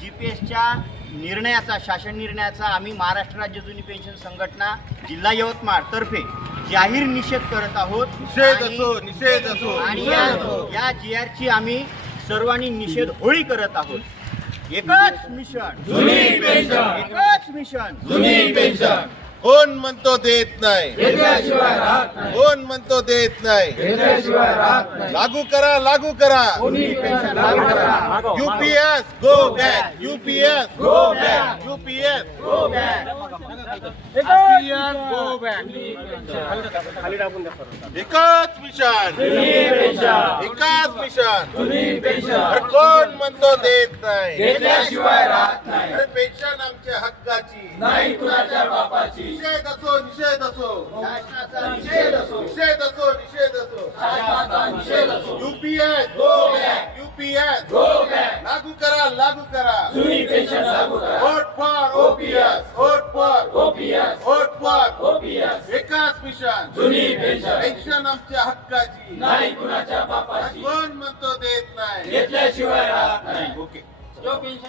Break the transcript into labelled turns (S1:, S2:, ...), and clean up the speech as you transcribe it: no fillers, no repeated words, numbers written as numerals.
S1: जीपीएसच्या निर्णयाचा, शासन निर्णयाचा आम्ही महाराष्ट्र राज्य जुनी पेन्शन संघटना जिल्हा यवतमाळ तर्फे जाहीर निषेध करत आहोत।
S2: निषेध असो
S1: आणि या GR ची आम्ही सर्वांनी निषेध होळी करत आहोत। एकच मिशन
S2: जुनी पेन्शन,
S1: एकच मिशन
S2: जुनी पेन्शन। कोण म्हणतो देत नाही, कोण म्हणतो देत नाही, लागू करा, लागू करा। UPS go back, UPS go back, UPS go back, UPS go back. एकच मिशन, एकच मिशन। अरे कोण म्हणतो देत नाही, अरे पेन्शन आमच्या हक्काची नाही, कुणाच्या बापाची। निषेध असो, निषेध असो, निषेध असो, निषेध असो, निषेध असो। UPS go back, UPS go back. लागू करा, लागू करा, जुनी पेन्शन लागू करा। Vote for OPS, vote for OPS, vote for OPS. एकच मिशन, जुनी पेन्शन। पेन्शन आमच्या हक्काची नाही, कुणाच्या बापाची।